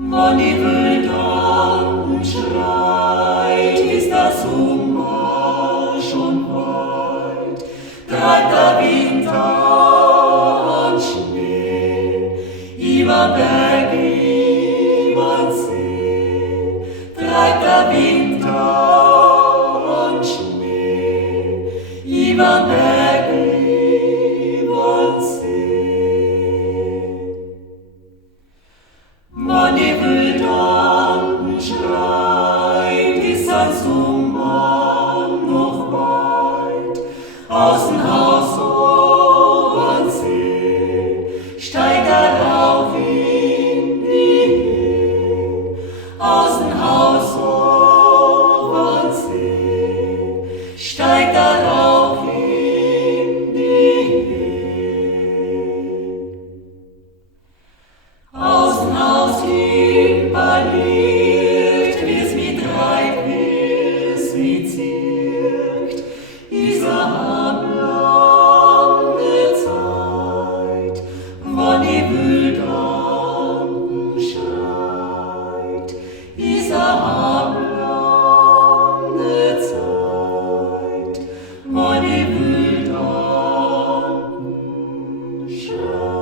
Wann die Wildung schreit, ist das Ummarsch und weit, treibt der Winter und Schnee, über Berg, über See, treibt der Winter und Schnee, über Berg, über See. Wann die Wildung schreit, ist ein Sommer noch weit. Außen Haus und See, steigt auf in die Höhe. Außen Haus und See, steigt auf in die Höhe. Außen Haus überlegt, wie's mit treibt, wie's mit zirkt, dieser lange Zeit, wann die Wildung schreit, dieser lange Zeit, wann die Wildung schreit.